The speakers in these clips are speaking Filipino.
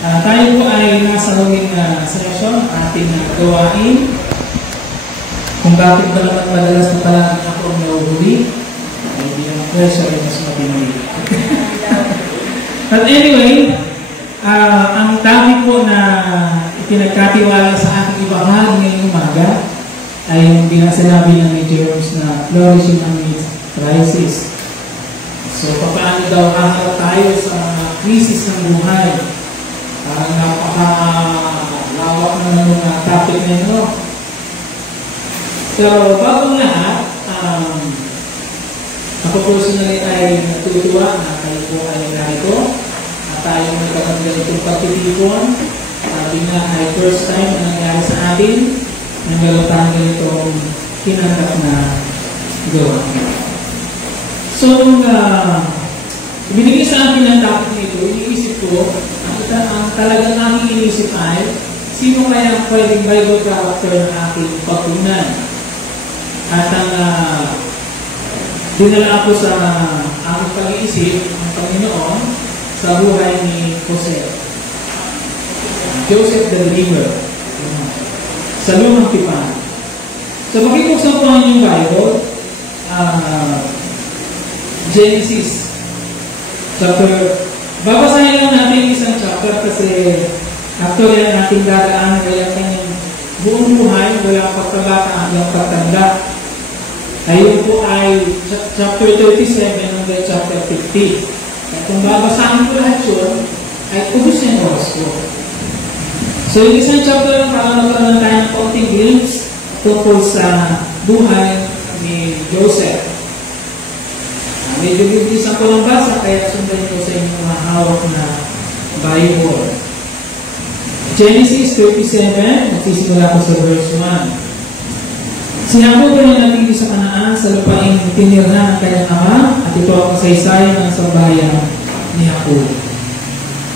Tayo po ay nasa huling session, ating gawain. Kung bakit ba naman madalas na palagi ako ang nauhuli, ay hindi naman pressure ay mas mapinili. But anyway, ang topic po na ipinagkatiwala sa ating ibahagi ngayong umaga ay yung binasinabi ng ni James na flourishing amidst crisis. So, paano daw haharap tayo sa krisis ng buhay? Napaka-lawak na ng topic na ito. Pero bago lahat, ako personally ay natutuwa na kayo po ay narito at tayo nagkakaroon itong pagtitipon. Sabi nga ay first time na nangyari sa atin na meron tayong ganitong kinanggap na gawa. So, binigay sa akin ang topic nito, iniisip ko, ang talagang aming inisip ay, sino kaya pwedeng Bible character ng ating pagtunan? At ang dinala ako sa aking pag-iisip ng Panginoon sa buhay ni Joseph. Joseph the Redeemer. Sa Lumang Tipan. So, makikuksan po ang yung Bible, Genesis chapter. Babasahin lang natin isang chapter kasi after yan natin dadaan kaya kanyang buong buhay, walang pagkabata hanggang pagtanda. Ayun po ay chapter 37 hanggang chapter 50. At kung babasahin ko lahat yun, ay ubus yung oras ko. So yung isang chapter para magkaroon tayo ng konting glimpse tungkol sa buhay ni Joseph. Medyo bibilisan ko lang basa, kaya sundan ko sa inyong mga hawak na Bible. Genesis 37, magsisimula ko sa verse 1. Si Jacob ay natili sa Kanaan sa lupaing tinirhan ng kanyang ama at ito ang kasaysayan ng sambahayan ni Jacob.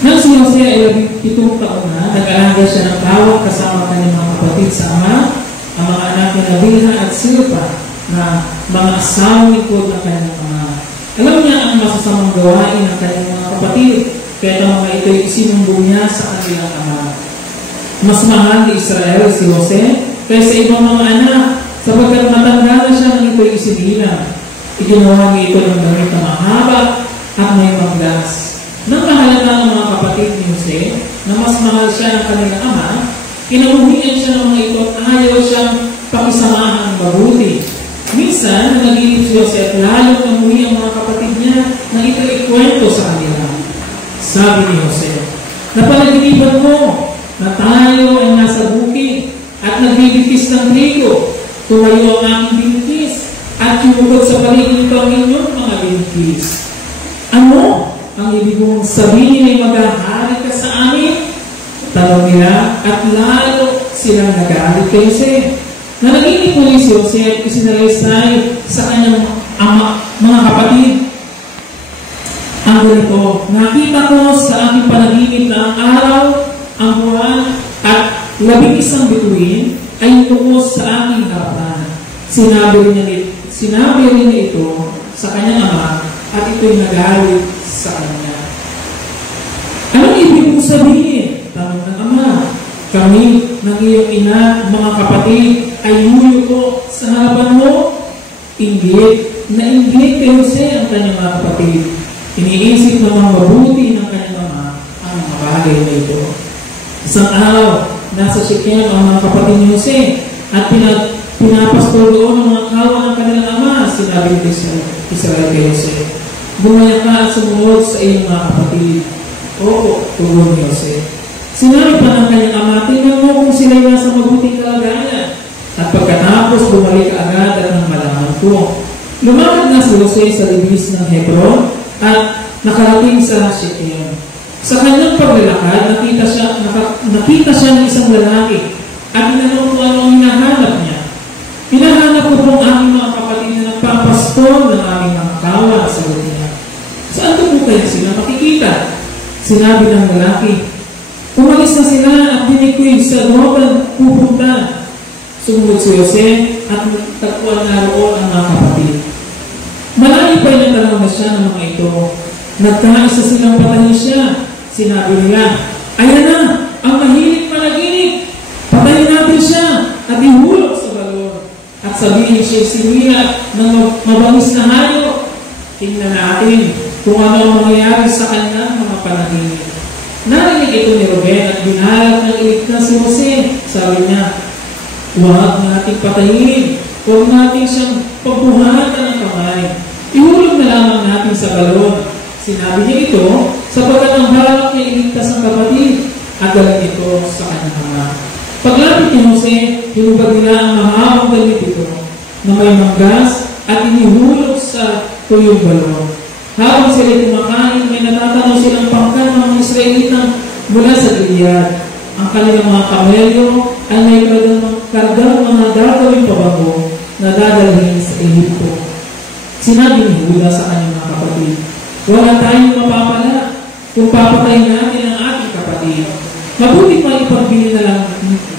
Nang si Jose ay 17 taon na, nag-alaga siya ng tawag kasama kanyang mga kapatid sa ama, ang mga anak na Bilha at Silpa na mga asawang likod ng kanyang ama. Alam niya ang masasamang gawain ng kanyang mga kapatid, kaya ang mga ito'y isinumbong niya sa kanilang ama. Mas mahal ni Israel si Jose kaysa ibang mga anak, sapagkat matanda na siya ng ito'y isinilang. Iginawa niya ito ng damit na mahaba at may magdas. Nang mahalata ng mga kapatid ni Jose, na mas mahal siya ng kanilang ama, kinamuhian siya ng mga ito at ayaw siyang pakisamahan mabuti. Minsan, nag-iilip si Jose at lalong namuhi ang mga kapatid niya na ikwento sa kanila. Sabi ni Jose, napalaginipan mo na tayo ay nasa bukid at nagbibigkis ng trigo. Tumayo ang aming bingkis at yumukod sa paligid ko ang inyong mga bingkis. Ano ang ibig mong sabihin ay maghahari ka sa amin? Tanong nila at lalo silang nag-aalit kay Jose. Nanaginip muli si Jose at isinalaysay sa kanyang mga kapatid. Ang ganito, nakita ko sa aking panaginip na ang araw, ang buwan, at 11 bituin ay tukos sa aking harapan. Sinabi rin niya ito sa kanyang ama at ito'y nagalit sa kanya. Anong ibig mong sabihin? Tanong ng ama. Kami ng iyong ina, mga kapatid, ay yuyuko sa harapan mo. Inggit kay Jose ang kanyang mga kapatid. Iniisip namang mabuti ng kanyang ama ang mga bagay na ito. Isang araw, nasa Shechem ang mga kapatid ni Jose at pinapastol doon ang mga kawa ng kanilang ama. Sinabi ni Israel kay Jose, bumaya ka at sumunod sa iyong mga kapatid. Oo, tugon ni Jose. Sinabi pa ng kanyang ama, tingnan mo kung sila'y nasa mabuting kalagayan. At pagkatapos, bumalik agad at nang malaman ko. Lumakad na si Jose sa libis ng Hebron at nakarating sa Shechem. Sa kanyang paglalakad, nakita siya ng isang lalaki at tinanong kung ano ang hinahanap niya. Hinahanap ko pong aming mga kapatid na nagpapastol ng aming mga kawa, sagot niya. Saan ko po kaya sila makikita? Sinabi ng lalaki, umalis na sila at dinikoy sa Roban pupunta. Sumunod si Jose at tagpuan na roon ang mga kapatid. Malayo pa yung tanong na siya ng mga ito. Nagkaisa silang patayin siya. Sinabi nila, Ayan na, ang mahilig managinip. Patayin natin siya at ihulog sa balon. At sabihin siya sinila ng mabangis na hayop. Tingnan natin kung ano ang mangyayari sa kanyang mga panaginip. Narinig ito ni Ruben at binalag ng iligtas si Jose. Sabi niya, huwag nating patayin. Huwag natin siyang pagbuhatan ng kamay. Ihulog na lamang natin sa balon. Sinabi niya ito sapagkat ang balak niya iligtas ang kapatid at dalhin ito sa kanyang ama. Paglapit ni Jose, hinubad nila ang mahabang damit ito na may manggas at inihulog sa tuyong balon. Habang sila kumakain, may natatanaw silang pangkat ng mga Israelitang mula sa Gilead. Ang kanilang mga kamelyo ay may kargang mga gagawing pabango na dadalhin sa Ehipto. Sinabi ni Judah sa kanyang mga kapatid, wala tayong mapapala kung papatayin natin ang ating kapatid. Mabuti pa ipagbili na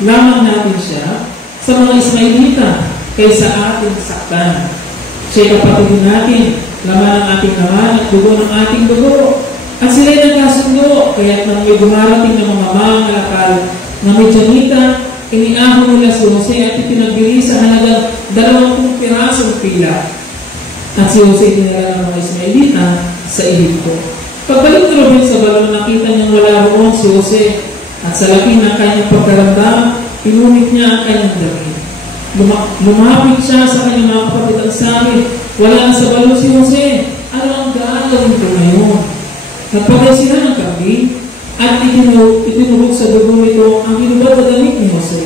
lamang natin siya sa mga Ismailita kaysa ating saktan. Siya'y kapatid natin, laman ang ating laman at dugo ng ating dugo. At sila'y nagkasundo, kaya't nang may dumarating ng mga mangalakal na Midianita, iniahon nila si Jose at ipinagbili sa halagang 20 pirasong pila. At si Jose dinala ng mga Ismailita sa Ehipto. Pagbalik ni Ruben sa balon, nakita niyang wala roon si Jose at sa laki ng kanyang pagkaramdam, pinunit niya ang kanyang damit. Lumapit siya sa kanyang mga kapatid at sabi, wala na sa balon si Jose. Ano ang gagawin ko ngayon? Nagpagay sila ng kambing at itinurog sa dugo nito ang hinubad na damit ni Jose.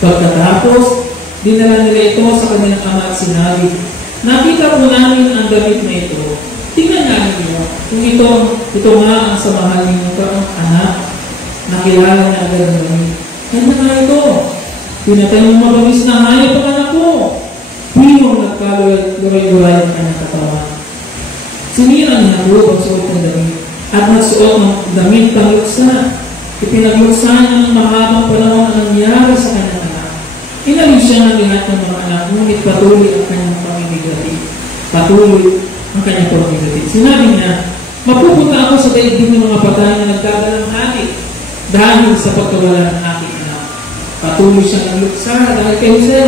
Pagkatapos, dinala nila ito sa kanilang ama at sinabi, nakita po namin ang damit na ito. Tingnan namin niyo kung ito nga ang sa mahal ninyong anak na kilala niya agad ng damit. Yan na nga ito. Pinatay mong mabangis na hayop ang anak ko. Pinong nagkaluray-luray ang kanyang katawan. Sinira niya ang loob ang suot ng damit at nagsuot ng damit pangluksa. Ipinagluksa niya ng mahabang panahon ang nangyari sa kanyang anak. Inalis siya ng lahat ng mga anak, ngunit patuloy ang kanyang pamimigati. Patuloy ang kanyang pamimigati. Sinabi niya, mapupunta ako sa daigdig ng mga patay na nagdadalang hati dahil sa pagkawala ng aking anak. Patuloy siyang nagluksa dahil kay Jose.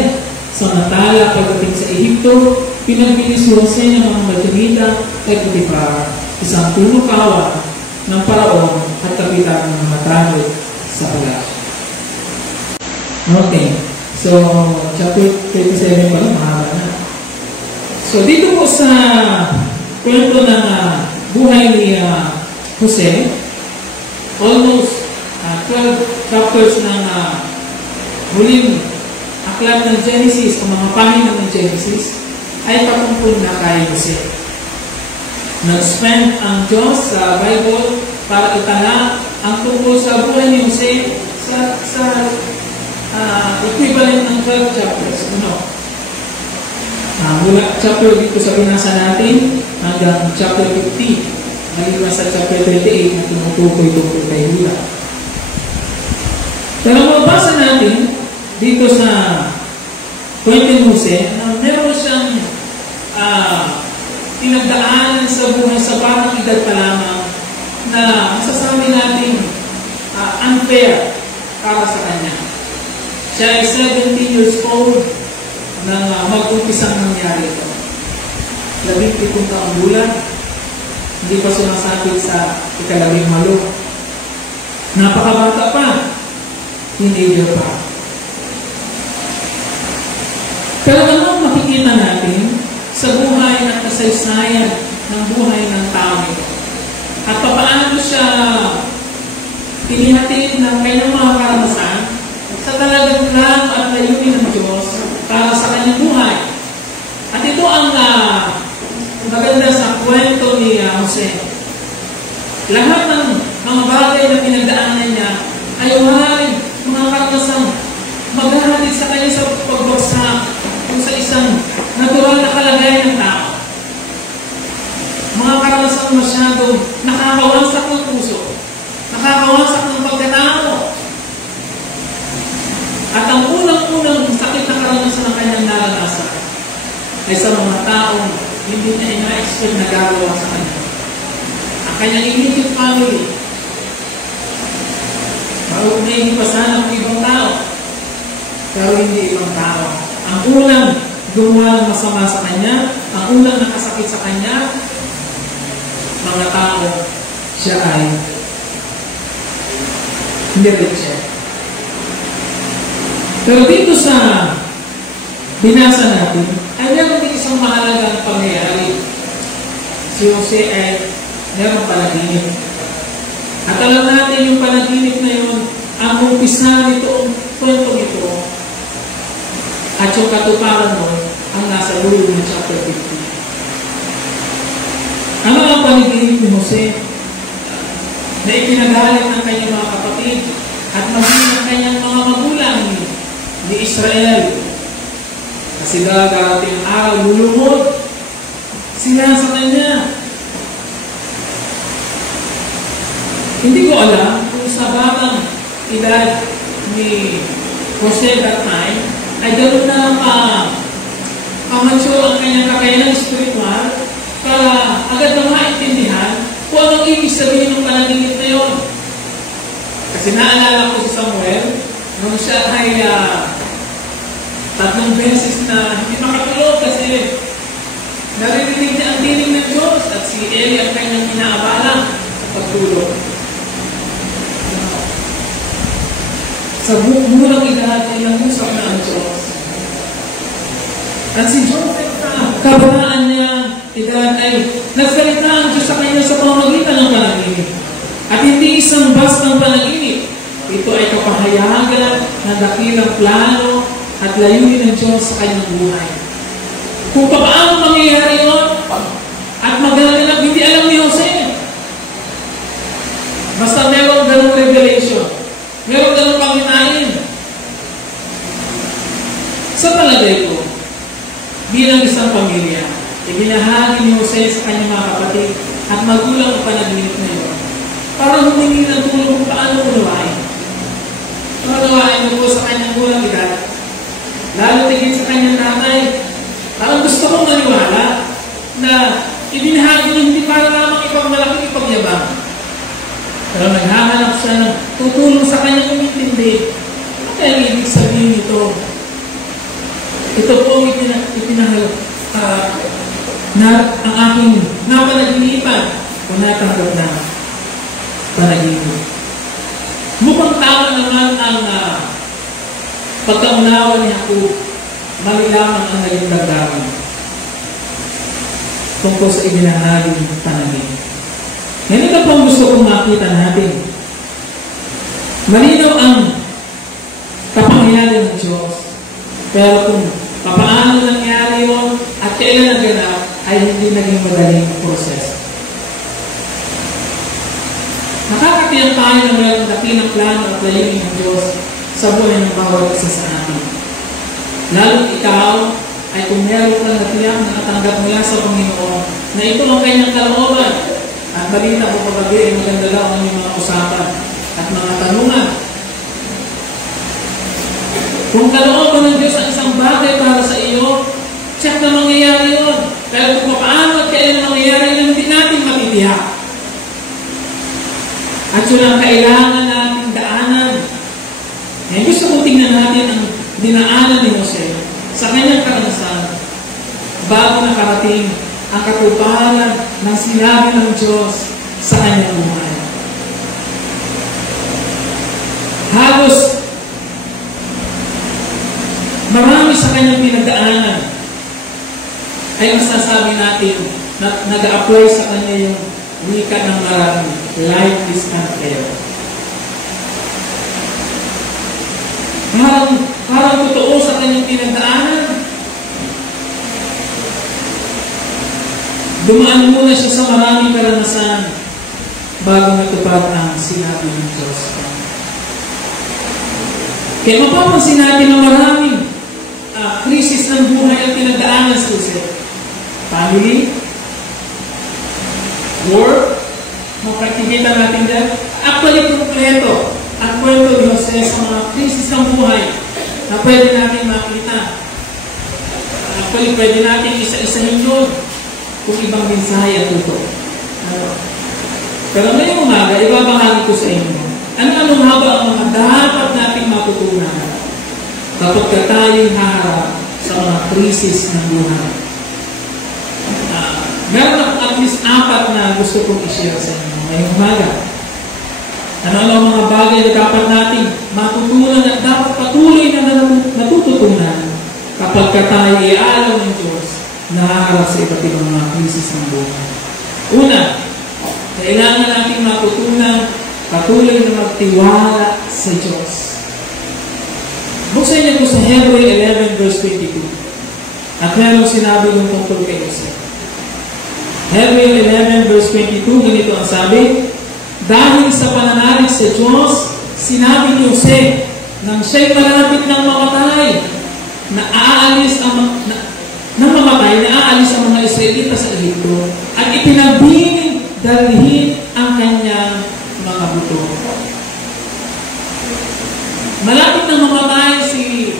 Samantala, pagdating sa Ehipto, pinagbili si Jose ng mga Midianita kay Potifar, isang punukawan ng paraon at kapitan ng mga tanod sa palasyo. Okay. So, chapter 27 pala, mahaba na. So, dito po sa kwento ng buhay ni Jose, almost 12 chapters ng huling aklat ng Genesis, o mga pahina ng Genesis, ay patungkol na kay Jose. Nag-spend ang Diyos sa Bible para itala ang tungkol sa buhay ni Jose sa equivalent ng 12 chapters. Mula chapter dito sa binasa natin hanggang chapter 50, maliban sa chapter 38 na tumutukoy-tukoy kay Judah. Pero mabasa natin dito sa kwento ni Jose na meron siyang pinagdaanan sa buhay sa batang edad pa lamang na masasabi natin unfair para sa kanya. Siya ay 17 years old nang mag-umpisang nangyari ito. 17 taong gulang, hindi pa sumasapit sa ikalabing malo. Napakabata pa, teenager pa. Pero ano ang makikita natin sa buhay at kasaysayan ng buhay ng tao ito? At paano siya inihatid ng kanyang mga karanasan sa talagang plan at layunin ng Diyos para sa kanyang buhay. At ito ang maganda sa kwento ni Jose. Lahat ng mga bagay na pinagdaanan niya ay maaaring mga karanasan maghahatid sa kanya sa pagbagsak kung sa isang natural na kalagayan ng tao. Mga karanasan masyadong nakakawasak ng puso, nakakawasak ng pagkatao. At ang unang-unang sakit na karanasan ng kanyang naranasan ay sa mga taong hindi niya ina-expect na gagawa sa kanya. Ang kanyang immediate family. may hipasan ng ibang tao. Pero hindi ibang tao. Ang unang gumawa ng masama sa kanya, ang unang nakasakit sa kanya, mga tao, siya ay nirecheck. Pero dito sa binasa natin, ay meron din isang mahalagang pangyayari. Si Jose ay meron panaginip. At alam natin yung panaginip na yun, ang umpisa nito, kwento nito, at yung katuparan nun, ang nasa dulo ng chapter 15. Ano ang panaginip ni Jose? Na ipinagalit ng kanyang mga kapatid at maging ng kanyang mga magulang ni Israel. Kasi darating ang araw, lulumod sila sa kanya. Hindi ko alam kung sa batang edad ni Jose that time ay gano'n na kamansyo ang kanyang kakayanan spiritual para agad na maintindihan kung anong ibig sabihin ng panaginip na yun. Kasi naalala ko si Samuel nung siya ay 3 beses na hindi makatulog kasi naririnig niya ang tinig ng Diyos at si Eli ang kanyang inaabala sa pagtulog. Sa murang edad ay nangusap na ang Diyos. At si Joseph kabanaan niya edad ay nagsalita ang Diyos sa kanya sa pamamagitan ng panaginip. At hindi isang bastang panaginip. Ito ay kapahayagan ng dakilang plano at layunin ng Diyos sa kanyang buhay. Kung paano mangyayari yun at magaganap, hindi alam ni Jose. Basta meron ganong revelation. Meron ganong panginain. Sa palagay ko, bilang isang pamilya, ibinahagi ni Jose sa kanyang mga kapatid at magulang ang panaginip na yun para humingi ng tulong kung paano unawain. Unawain mo po sa kanyang gulang edad, lalo tigit sa kanyang tatay. Parang gusto kong maniwala na ibinahagi niya hindi para lamang ipagmalaki, ipagyabang. Pero naghahanap siya ng tutulong sa kanyang umintindi. Ano kaya ibig sabihin ito? Ito po ang ipinahal na ang aking napanaginipan o natanggap na panaginip. Mukhang tama naman ang pagkaunawa ni Jacob, mali lamang ang naging dagdagan tungkol sa ibinahaging panaginip. Ganito po ang gusto kong makita natin. Malinaw ang kapangyarihan ng Diyos. Pero kung paano nangyari yun at kailan naganap, ay hindi naging madaling proseso. Nakakatiyak tayo na mayroong dakilang plano at layunin ng Diyos sa buhay ng bawat isa sa atin. Lalo ikaw ay kung meron kang natiyak na natanggap mula sa Panginoon na ito ang kanyang kalooban at balita ko paggabi ay maganda daw ang mga usapan at mga tanungan. Kung kalooban ng Diyos ang isang bagay para sa iyo, check na mangyayari yun. Pero kung paano at kailan mangyayari yun, hindi natin matitiyak. At yun ang kailangan natin daanan. Ngayon gusto kong tingnan natin ang dinaanan ni Jose sa kanyang karanasan bago nakarating ang katuparan ng sinabi ng Diyos sa kanyang buhay. Halos marami sa kanyang pinagdaanan ay masasabi natin na nag-a-apply sa kanya yung wika ng marami. Life is unfair. Parang totoo sa kanyang pinagdaanan. Dumaan muna siya sa maraming karanasan bago natupad ang sinabi ng Diyos. Kaya mapapansin natin na maraming krisis ng buhay at pinagdaanan sa Jose. Family, work, makikita natin dyan. Actually, kompleto ang kwento ni Jose sa mga krisis ng buhay na pwede natin makita. Actually, pwede natin isa-isahin yun kung ibang mensahe at ito. Pero ngayong umaga, ibabahagi ko sa inyo Ano-ano nga ba ang mga dapat nating matutunan kapag tayo'y haharap sa mga krisis ng buhay? Meron ako at least 4 na gusto kong i-share sa inyo ngayong umaga. Ano-ano ang mga bagay na dapat nating matutunan at dapat patuloy na natututunan kapag tayo iaalaw ng Diyos na haharap sa iba't ibang mga krisis ng buhay. Una, kailangan nating matutunan patuloy na magtiwala sa Diyos. Buksan niyo po sa Hebrew 11 verse 22. At meron sinabi ng tungkol kay Jose. Hebrew 11 verse 22, ganito ang sabi, dahil sa pananalig sa Diyos, sinabi ni Jose, nang siya'y malapit ng mamatay, na aalis ang mga Israelita sa Egypto, at ipinagbiling dalhin ang kanyang mga buto. Malapit ng mamatay si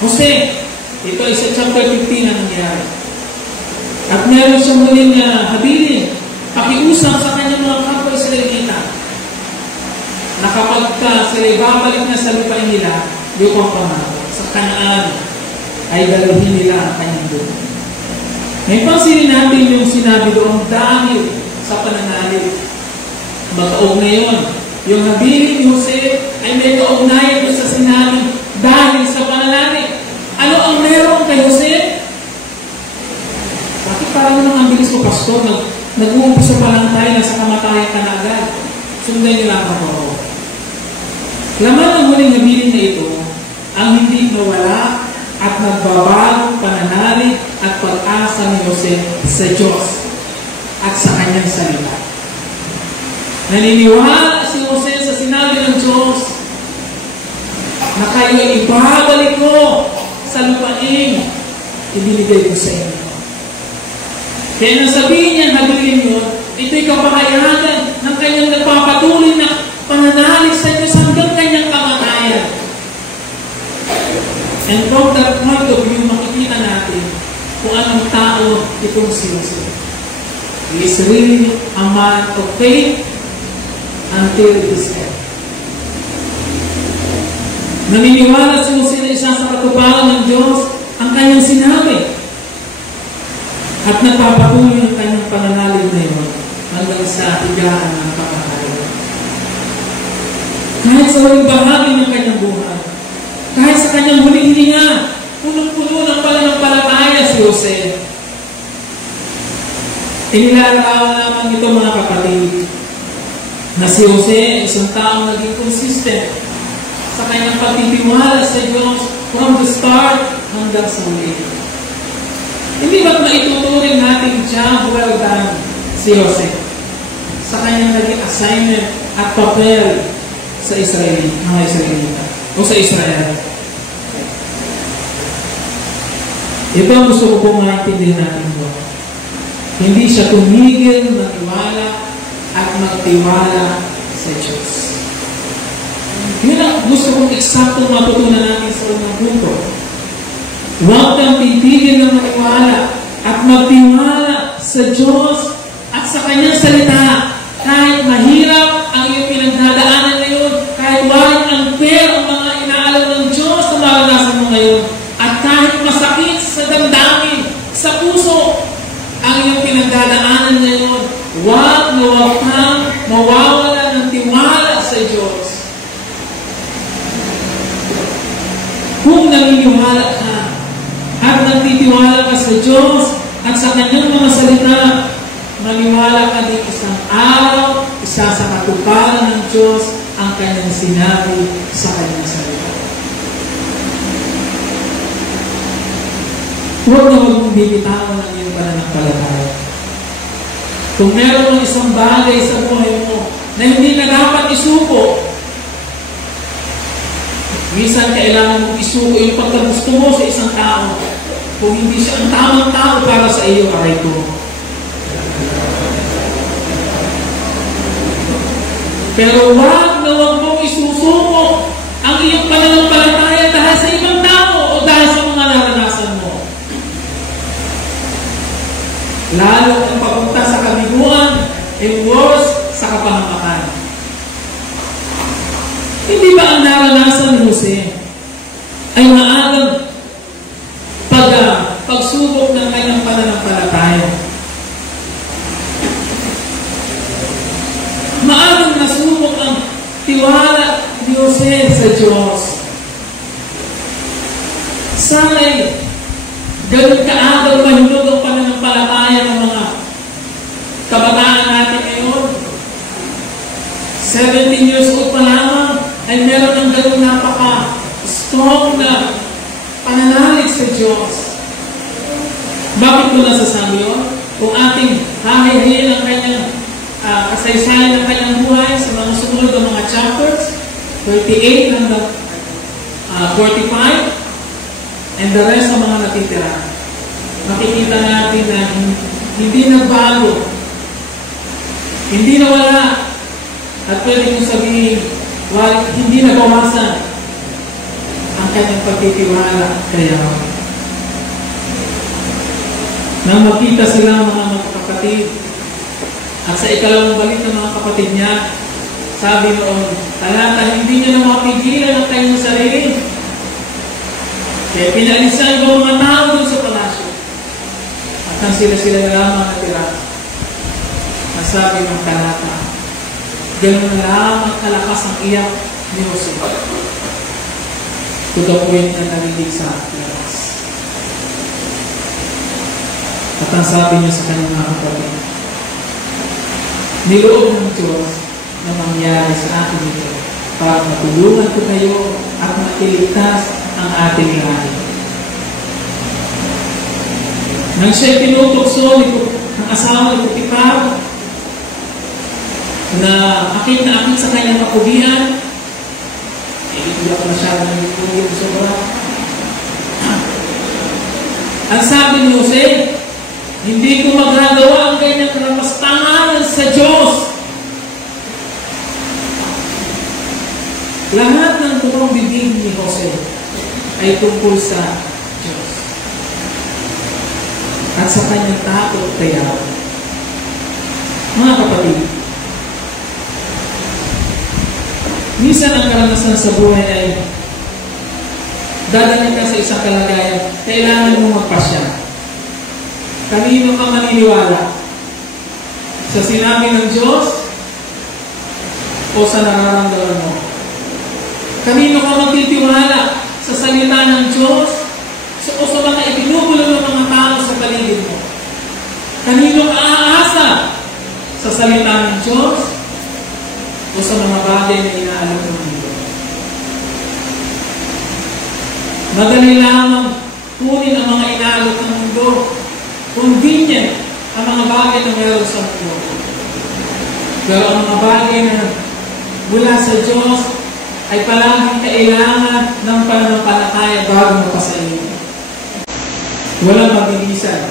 Jose. Ito ay sa chapter 15 na nangyari. At meron siyang muling habilin, pakiusap sa kanyang mga kapwa Israelita na kapag sila babalik na sa lupain nila, lupang pangako, sa Kanaan, ay dalhin nila ang kanyang buto. May pansinin natin yung sinabi doon dahil sa pananalig. Magkaugnay yun. Yung habilin ni Jose ay may kaugnayan doon sa sinabi dahil sa pananalig. Ano ang meron kay Jose? Bakit parang nang ang bilis ko, Pastor? Nag-uumpisa pa lang tayo na sa kamatayan ka na agad. Sundan niyo lang ako. Laman ng huling habilin na ito, ang hindi nawala at nagbabagong pananalig at pag-asa ni Jose sa Diyos at sa kanyang salita. Naniniwala si Jose sa sinabi ng Diyos na kayo ibabalik ko sa lupain ibinigay ko sa inyo. Kaya nang sabihin niya, habilin yun, ito'y kapahayagan ng kanyang nagpapatuloy na pananalig sa Diyos hanggang kanyang kamatayan. And from that point of view, makikita natin kung anong tao itong si Jose. He is really a man of faith until his death. Naniniwala si Jose na isa sa katuparan ng Diyos ang kanyang sinabi. At nagpapatuloy ang kanyang pananalig na yun hanggang sa higaan ng kamatayan. Kahit sa huling bahagi ng kanyang buhay, kahit sa kanyang huling hininga, punong-puno ng pananampalataya si Jose. Inilarawan naman ito mga kapatid, na si Jose isang taong naging consistent sa kanyang pagtitiwala sa Diyos from the start hanggang sa huli. Hindi ba't maituturing natin job well done si Jose sa kanyang naging assignment at papel sa Israel, mga Israelita, o sa Israel? Ito ang gusto ko pong maintindihan natin po. Hindi siya tumigil magtiwala at magtiwala sa Diyos. Yun ang gusto kong eksaktong matutunan natin sa unang punto. Huwag kang titigil ng magtiwala at magtiwala sa Diyos at sa kanyang salita. Kahit mahirap ang iyong pinagdadaanan ngayon, kahit walang unfair ang mga inaalam ng Diyos na maranasan mo ngayon, at kahit masakit sa damdamin, sa puso, ang iyong pinagdadaanan ngayon, huwag kang mawawala ng tiwala sa Diyos. Kung naniniwala ka at nagtitiwala ka sa Diyos at sa kanyang mga salita, maniwala ka din isang araw, isa sa katuparan ng Diyos ang kanyang sinabi sa kanyang salita. Huwag na huwag mong bibitawan ang iyong pananampalataya. Kung meron mong isang bagay sa buhay mo na hindi na dapat isuko, minsan kailangan mong isuko yung pagkagusto mo sa isang tao kung hindi siya ang tamang tao para sa iyo, aray ko. Pero huwag na huwag mong isusuko ang iyong pananampalataya dahil sa ibang tao o dahil sa mga naranasan mo. Lalo ang papunta sa kabiguan and worse sa kapahamakan. naranasan ni Jose ay maagang pagsubok ng kanyang pananampalataya. Maagang nasubok ang tiwala ni Jose sa Diyos. Sana'y ganun kaagang mahulog ang pananampalataya ng mga kabataan natin ngayon. 17 years old pa lamang ay meron ng ganun napaka-strong na pananalig sa Diyos. Bakit ko nasasabi yun? Kung ating hahihayin ang kanyang kasaysayan ng kanyang buhay sa mga sumunod ng mga chapters, 38 hanggang 45, and the rest ng mga natitira, makikita natin na hindi nagbago, hindi nawala, at pwede kong sabihin, hindi nabawasan ang kanyang pagtitiwala kay Yahweh. Nang makita sila mga kapatid, at sa ikalawang balik ng mga kapatid niya, sabi noon, talata, hindi niya na mapigilan ang kanyang sarili. Kaya pinalisan ko mga tao doon sa palasyo. At nang sila na lamang natira, nasabi ng talata, ganoon na lamang kalakas ang iyak ni Jose. To the point na narinig sa labas. At ang sabi niya sa kanyang mga kapatid, niloob ng Diyos na mangyari sa atin ito para matulungan ko kayo at mailigtas ang ating lahi. Nang siya'y tinutokso ng asawa ni Potifar na akit sa kanyang kapugian, hindi ako masyadong nagpugin sobra. Ang sabi ni Jose, hindi ko magagawa ang kanyang karapastangan sa Diyos. Lahat ng buong bibig ni Jose ay tungkol sa Diyos at sa kanyang takot kay Yahweh. Mga kapatid, minsan ang karanasan sa buhay ay dadaling ka sa isang kalagayan, kailangan mo magpasya. Kanino ka maniniwala? Sa sinabi ng Diyos o sa nararamdaman mo? Kanino ka magtitiwala? Sa salita ng Diyos o sa mga ibinubulong ng mga tao sa paligid mo? Kanino ka aasa? Sa salita ng Diyos o sa mga bagay na inaalam ng mundo? Madali lamang kunin ang mga inaalok ng mundo. Convenient ang mga bagay na meron sa mundo. Pero ang mga bagay na mula sa Diyos ay palaging kailangan ng pananampalataya bago mapasayin. Walang mabilisan.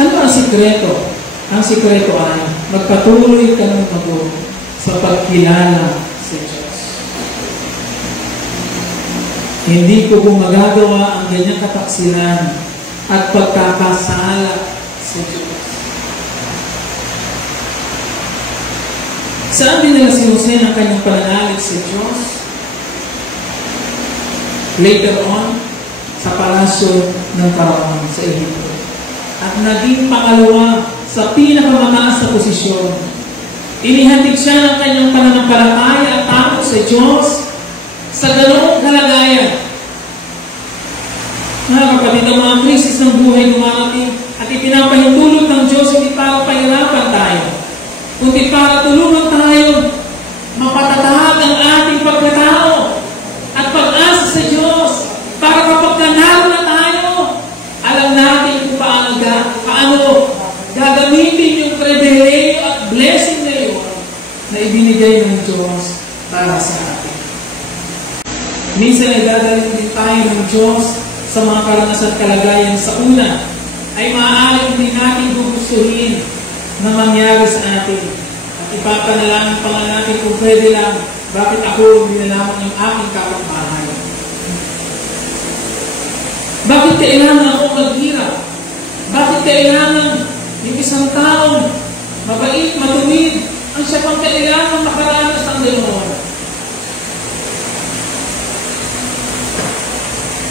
Ano ang sikreto? Ang sikreto ay magpatuloy ka ng mabuti sa pagkilala sa Diyos. Hindi ko magagawa ang ganyang kataksilan at pagkakasala sa Diyos. Saan dinala si Jose ng kanyang pananalig sa Diyos? Later on, sa palasyo ng Faraon sa Egypto. At naging pangalawa sa pinakamataas na posisyon. Inihatid siya ng kanyang pananampalataya at takot sa Diyos sa ganoong kalagayan. Mga kapatid, ang mga krisis ng buhay dumarating at ipinapahintulot ng Diyos hindi para pahirapan tayo, kundi para tulungan tayo mapatatag ang ating pagkatao at pag-asa sa Diyos para kapag nanalo na tayo, alam natin kung paano gagamitin yung pribileyo at blessing na yun na ibinigay ng Diyos para sa atin. Minsan ay dadalhin din tayo ng Diyos sa mga karanasan kalagayan sa una ay maaaring hindi natin gugustuhin na mangyari sa atin. At ipapanalangin pa nga natin kung pwede lang, bakit ako hindi na lamang yung aking kapitbahay? Bakit kailangan ako maghirap? Bakit kailangan yung isang taong mabait, matuwid, ang siya pang kailangan makaranas ng ganoon?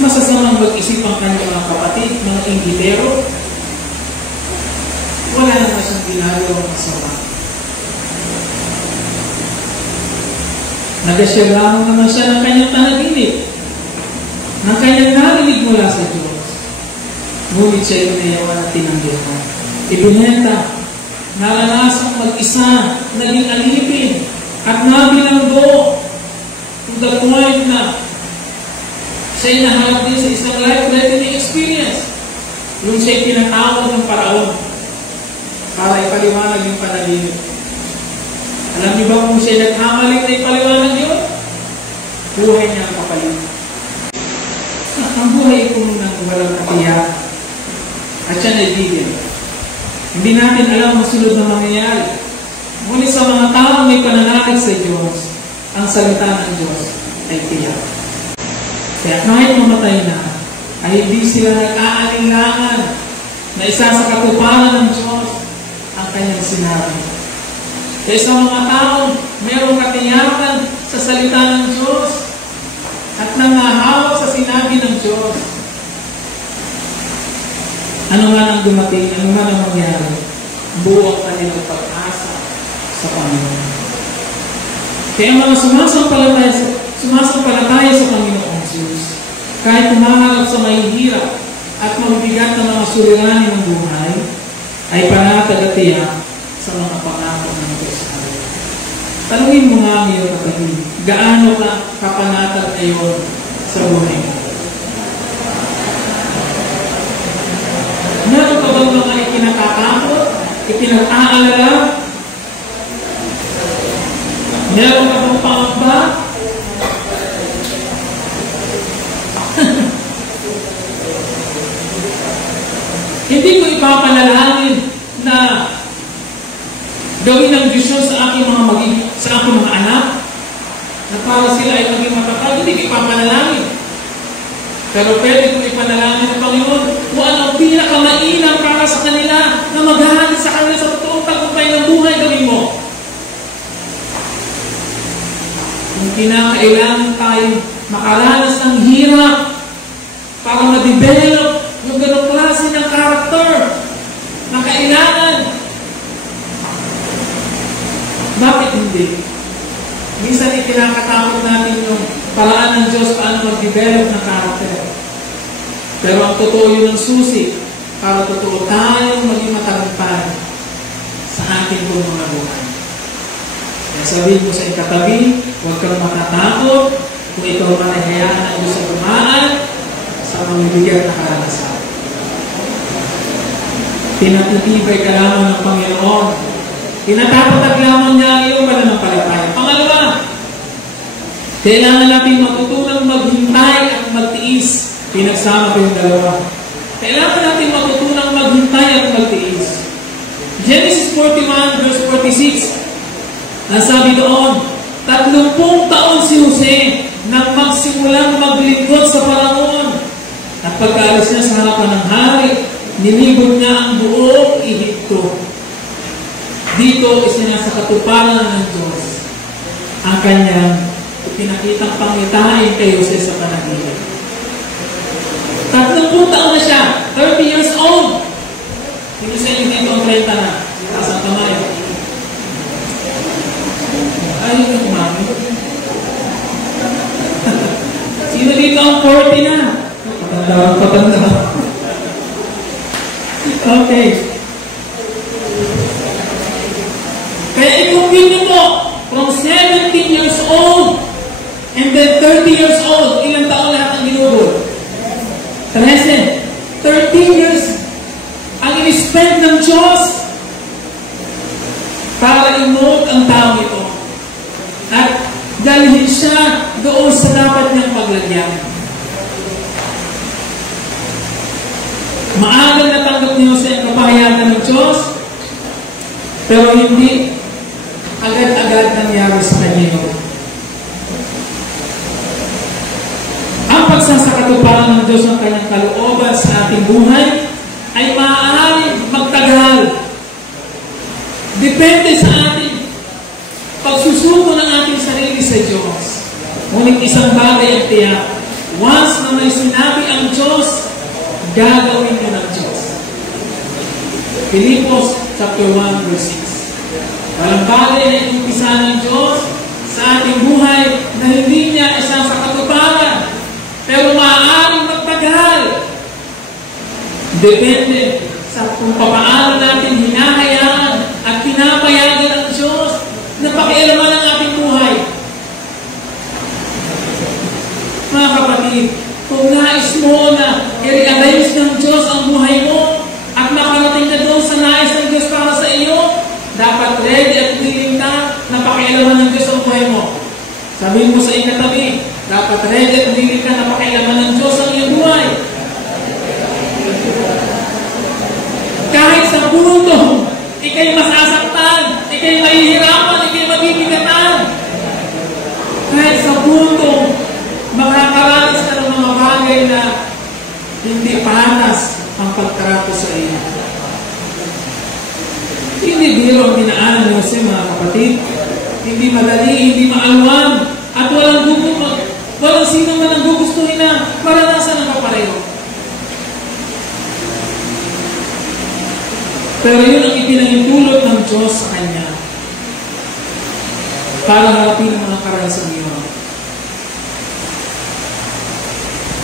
masasamang mag-isip ang kanyang mga kapatid, mga inggitero. Wala naman siyang ginagawang masama. Nag-share lamang naman siya ng kanyang panaginip, ng kanyang narinig mula sa Diyos. Ngunit siya inayawan at tinanggihan. Ibinenta, naranasang mag-isa, naging alipin, at nabilanggo to the point na siya'y naharap din sa isang life-threatening experience. Yung siya'y pinatawag ng Paraon para ipaliwanag yung panaginip. Alam niyo ba kung siya'y nagkamaling na ipaliwanag yun? Buhay niya ang kapalit. Ang buhay ko ng walang katiyak at siya naibigan. Hindi natin alam ang sunod na mangyayari. Ngunit sa mga taong may pananalig sa Diyos, ang salita ng Diyos ay tiyak. Kaya kahit mamatay na, ay hindi sila nag-aalinlangan na isa sa katuparan ng Diyos ang kanyang sinabi. Kaya sa mga taong mayroong katiyakan sa salita ng Diyos at nangahawak sa sinabi ng Diyos, ano man ang dumating, ano man ang mangyari, buo ang kanilang pag-asa sa Panginoon. Kaya mga sumasampalataya sa Panginoong Diyos, kahit tumaharap sa mahihirap at mabibigat na mga suliranin ng buhay, ay panatag at tiyak sa mga pangako ng Diyos. Tanungin mo nga ngayon kapatid, gaano ka kapanatag ngayon sa buhay mo? Meron ka bang mga ikinakatakot, ikinakaalala? Meron ka bang pangamba? Hindi ko ipapanalangin na gawin ng Diyos sa aking mga anak na para sila ay maging matatag. Hindi ko ipapanalangin. Pero pwede kong ipanalangin ng Panginoon kung ano ang pinakamainam para sa kanila na maghahanap sa kanila sa totoong tagumpay ng buhay. Gawin mo. Kung kinakailangan tayo makaranas ng hirap para ma-develop yung ganong klase ng karakter na kailangan. Bakit hindi? Minsan ikinakatakot natin yung paraan ng Diyos paano mag-develop ng karakter. Pero ang totoo yun ang susi para totoo tayong maging matagumpay sa ating mga buhay. Kaya sabihin mo sa ikatabi, huwag kang matatakot kung ikaw man ay hayaan ng Diyos sa dumaan sa mamibigyan na karanasan. Tinatitibay ka lamang ng Panginoon. Tinatapatag lamang niya ang iyong pananampalataya. Pangalawa, kailangan natin matutunang maghintay at magtiis. Pinagsama ko yung dalawa. Kailangan natin matutunang maghintay at magtiis. Genesis 41 verse 46, nasabi doon, 30 taon si Jose nang magsimulang maglingkod sa Paraon. At pagkaalis niya sa harapan ng hari, nilibot niya ang buong Ehipto. Dito isinasakatuparan ng Diyos ang kanyang pinakitang pangitain kay Jose sa panaginip. 30 taon na siya, 30 years old. Sino sa inyo dito ang 30 na? Taas ang kamay. Ay, yung mami. Sino dito ang 40 na? Patanda. Okay. Kaya i-compute niyo po, from 17 years old and then 30 years old, ilang taon lahat ang ginugol? 13. 13 years ang in-spend ng Diyos para i-mold ang tao ito. At dalhin siya doon sa dapat niyang paglagyan. Maagang natanggap niyo sa kapahayagan ng Diyos, pero hindi agad-agad nangyari sa kanya. Ang pagsasakatuparan ng Diyos ng kanyang kalooban sa ating buhay ay maaaring magtagal. Depende sa ating pagsusuko ng ating sarili sa Diyos. Ngunit isang bagay ang tiyak, Once na may sinabi ang Diyos, gagawin niyo ng Diyos. Filipos chapter 1 verse 6. Walang bagay na inumpisa ng Diyos sa ating buhay na hindi niya isa sa katuparan. Pero maaaring magtagal. Depende sa kung paano natin hinahayaan at pinapayagan ng Diyos na pakialaman ang ating buhay. Mga kapatid, kung nais mo na i-realize ng Diyos ang buhay mo at makarating ka doon sa nais ng Diyos para sa iyo, dapat ready at willing ka na pakialaman ng Diyos ang buhay mo. Sabihin mo sa ikatabi, dapat ready at willing ka na pakialaman ng Diyos ang iyong buhay. Kahit sa punto, ikay masasaktan, ikay mahihirapan, ikay mabibigatan. Kahit sa punto, makakaranas ka ng mga bagay na hindi panas ang pagtrato sa iyo. Hindi biro ang dinaanan ni Jose, mga kapatid. Hindi madali, hindi maalwan, at walang sino man ang gugustuhin na maranasan ang kapareho. Pero yun ang ipinahintulot ng Diyos sa Kanya para harapin ang mga karanasan niyo.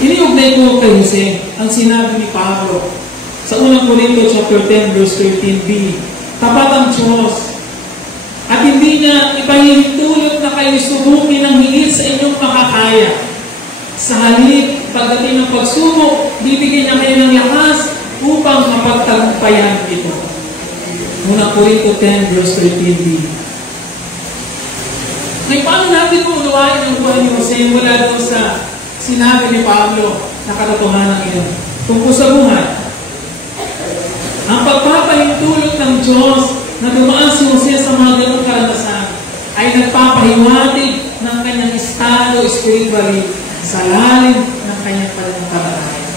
Iniugnay ko kay Jose ang sinabi ni Pablo sa unang Korinto chapter 10 verse 13b. Tapat ang Diyos at hindi niya ipahintulot na kayo subukin ng higit sa inyong makakaya. Sa halip, pagdating ng pagsubok, bibigyan niya kayo ng lakas upang mapagtagumpayan ito. Unang Korinto 10 verse 13b. Ngayon, paano natin unawain ang buhay ni Jose mula doon sa sinabi ni Pablo na katotohanan iyon tungkol sa buhay? Ang pagpapahintulot ng Diyos na dumaan si Jose sa mga ganong karanasan ay nagpapahiwatig ng kanyang estado spiritually sa lalim ng kanyang pananampalataya.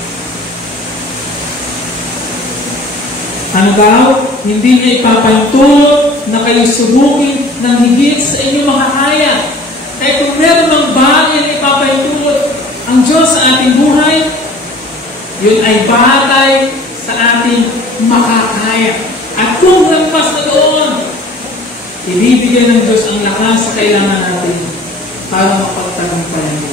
Ano daw? Hindi niya ipapahintulot na kayo subukin ng higit sa inyong makakaya. Kaya kung meron ng bagay na ipapahintulot ang Diyos sa ating buhay, yun ay batay sa ating makakaya. At kung lampas na doon, ibibigay ng Diyos ang lakas sa kailangan natin para mapagtagumpayan mo.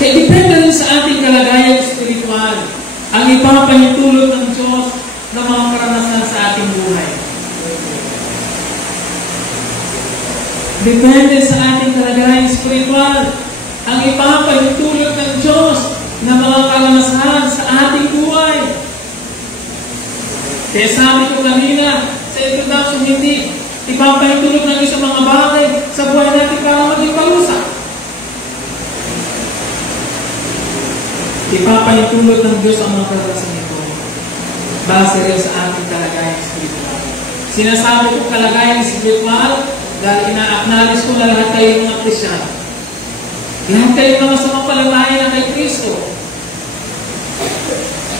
Kaya depende rin sa ating kalagayan spiritual ang ipapahintulot ng Diyos ng mga karanasan sa ating buhay. Depende sa ating kalagayan spiritual ang ipapahintulot ng Diyos ng mga karanasan sa ating buhay. Kaya sabi ko kanina sa introduction, hindi ipapahintulot ng Diyos ang mga bagay sa buhay natin para maging parusa. Ipapahintulot ng Diyos ang mga karanasan nito base rin sa ating kalagayan spiritual. Sinasabi ko kalagayan spiritual dahil ina-acknowledge ko na lahat kayo mga Kristiyan. Lahat kayo mga sumampalataya na kay Kristo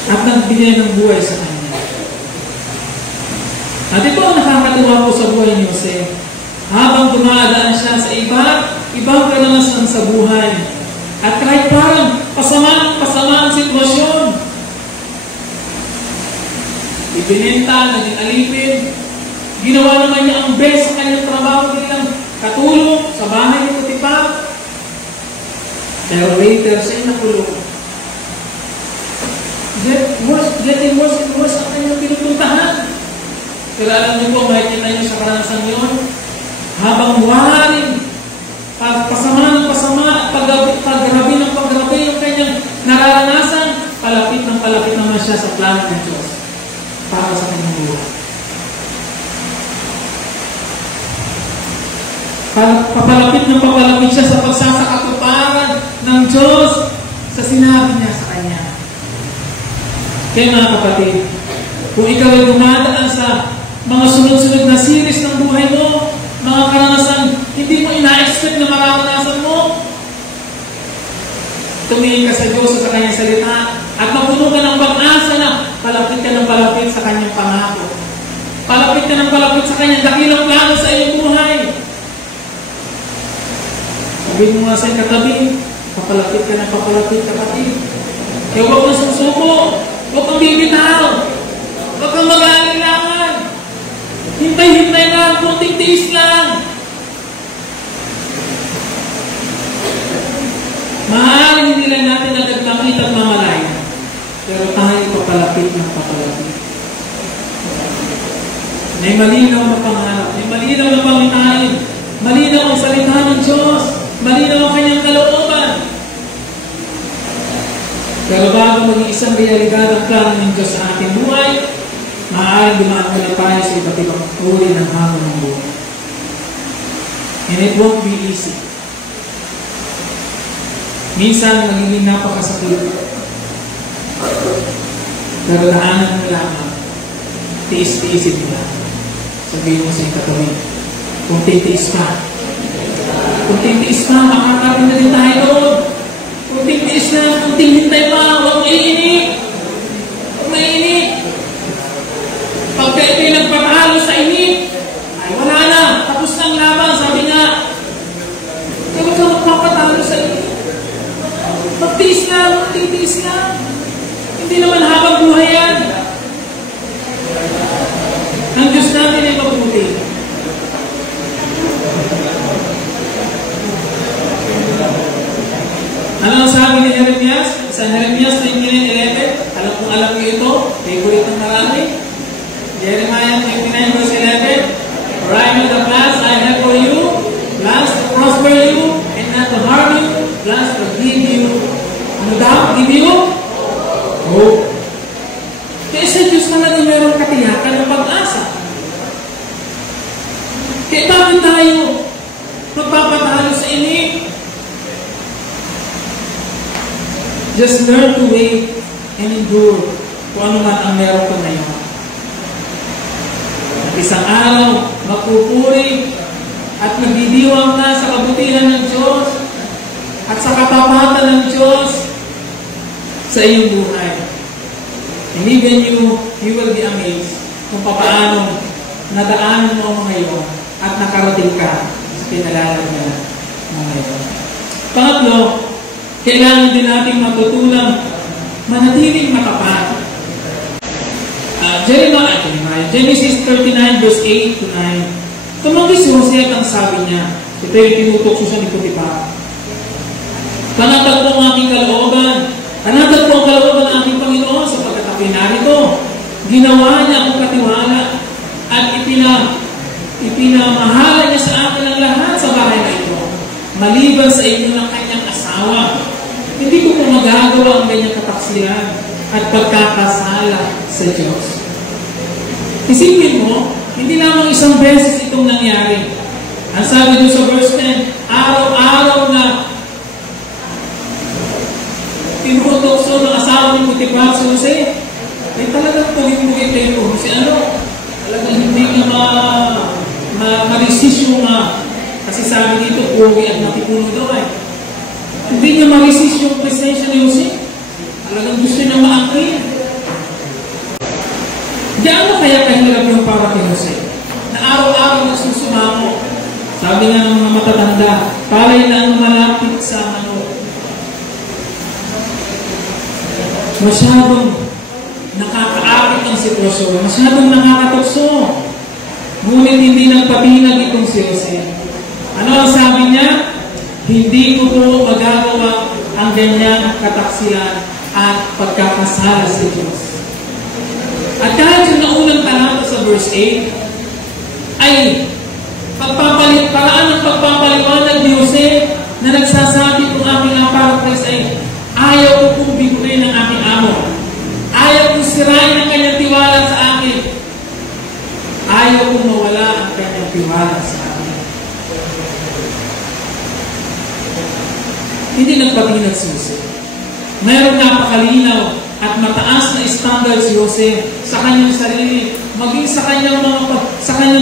at nagbigay ng buhay sa Kanya. At ito ang nakakatuwa po sa buhay ni Jose. Habang dumadaan siya sa ibang karanasan sa buhay, at kahit parang pasama ang sitwasyon, ibinenta, naging alipin, ginawa naman niya ang best sa kanyang trabaho bilang katulong sa bahay ni Potiphar. Pero later, siya nakulong. Getting worse and worse ang kanyang pinupuntahan. Pero alam niyo po, makikita niyo sa karanasan yun, habang waring pasama ng pasama at paggrabe ng paggrabe yung kanyang nararanasan, palapit naman siya sa plano ng Diyos para sa kanyang buhay. Papalapit siya sa pagsasakatuparan ng Diyos sa sinabi niya sa kanya. Kaya mga kapatid, kung ikaw ay dumadaan sa mga sunod-sunod na series ng buhay mo, mga karanasan, hindi mo ina-expect na mararanasan mo, tumingin ka sa Diyos sa kanyang salita at mapuno ka ng pag-asa na palapit ka ng palapit sa kanyang pangako. Palapit ka ng palapit sa kanyang dakilang plano sa iyong buhay. Sabihin mo nga sa katabi, papalapit ka na papalapit kapatid. Kaya huwag kang susuko, huwag kang bibitaw, huwag kang mag-aalinlangan. Hintay-hintay lang, kunting tiis lang. Maaaring hindi lang natin agad makita at mamalayan, pero tayo papalapit ng papalapit. May malinaw na pangarap, may malinaw na pangitain, malinaw ang salita ng Diyos, malinaw ang kanyang kalooban. Pero bago maging isang realidad ang plano ng Diyos sa ating buhay, maaaring dumaan muna tayo sa iba't ibang uri ng hamon ng buhay. And it won't be easy. Minsan, magiging napakasakit. Pero daanan mo lamang, tiis-tiisin mo lang. Sabihin mo sa iyong katabi, kung titiis pa, makakaroon na din tayo doon. Kung titiis na, kung hintay pa, huwag mainit. Huwag mainit. Pag kayo nagpapahalo sa init, ay wala na, tapos na ang laban, sabi nga. Kaya huwag ka magpapatalo sa init. Magtiis lang, titiis lang. Hindi naman habang buhay yan. Ang Diyos natin ay mabuti. Ano ang sabi ni Jeremias? Sa Jeremias 29:11, alam niyo ito, favorite ng marami. Jeremiah 29 verse 11, for I know the plans I have for you, plans to prosper you, and not to harm you, plans to give you. Ano daw? Give you? Hope. Kaya sa Diyos talaga mayroong katiyakan ng pag-asa. Kaya bakit tayo magpapatalo sa init? Just learn to wait and endure kung ano man ang meron ko ngayon. At isang araw, magpupuri at magdidiwang na sa kabutihan ng Diyos at sa katapatan ng Diyos sa iyong buhay. And even you will be amazed kung paano nadaanan mo ang mga iyon at nakarating ka sa pinalalagyan mo ngayon. Pangatlo, kailangan din natin matutunan manatiling matapat. Genesis 39 verse 8 to 9. Tumanggi si Jose at ang sabi niya, ito yung tinutokso sa ni Potiphar. Panatag po ang aking kalooban. Panatag po ang kalooban ng aking Panginoon sapagkat ako'y narito. Ginawa niya akong katiwala at ipinamahala niya sa akin ang lahat sa bahay na ito. Maliban sa inyo ng kanyang asawa. Hindi ko po magagawa ang kanyang kataksilan at pagkakasala sa Diyos. Isipin mo, hindi lamang isang beses itong nangyari. Ang sabi doon sa verse 10, araw-araw na tinutokso ng asawa ng Potiphar sa Jose, ay talagang pugit-pugit tayo. Kasi talagang hindi niya ma-resist yung kasi sabi dito, pugi at matipuno daw eh. Hindi niya ma-resist yung presensya ni Jose. Talagang gusto niya maangkin. Diyan kaya kahirap yung para kay Jose? Na araw-araw nagsusumamo. Sabi nga ng mga matatanda, palay na ang malapit sa masyadong nakakaakit ang sitwasyon, masyadong nakakatukso. Ngunit hindi nagpatinag itong si Jose. Ano ang sabi niya? Hindi ko po magagawa ang ganyang kataksilan at pagkakasala sa Diyos. At kahit yung naunang talata sa verse 8, ay paraan ng pagpapaliwanag ni Jose na nagsasabi kung aking paraphrase ay, ayaw ko kong biguin ng aking amo. Ayaw kong sirain ang kanyang tiwala sa akin. Ayaw kong mawala ang kanyang tiwala sa akin. Hindi nagpatinag si Jose. Mayroong napakalinaw at mataas na standard si Jose sa kanyang sarili, maging sa kanyang